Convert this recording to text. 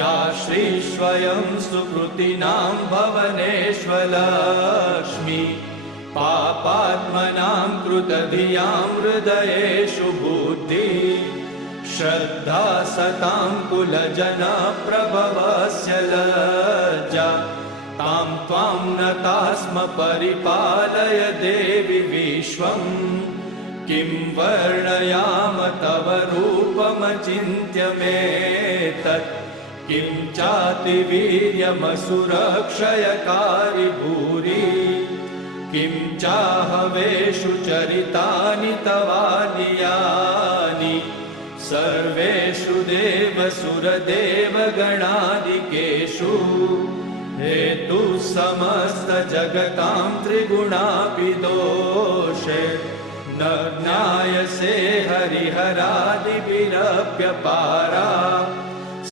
या श्रीस्वयं सुकृतिनां भवनेष्वलक्ष्मी पापात्मनां कृतधियां हृदयेषु बुद्धि श्रद्धा सतां कुलजनप्रभवस्य लज्जा तां त्वां नतास्म परिपालय देवि विश्वं किं वर्णयाम तव रूपमचिन्त्यमेतत् किं चातिवीर्यमसुरक्षयकारि भूरि किं चाहवेषु चरितानि तवानियानि सर्वेषु देवसुरदेवगणादिकेषु हेतु समस्तजगतां त्रिगुणापि दोषे न ज्ञायसे हरिहरादिभिरप्यपारा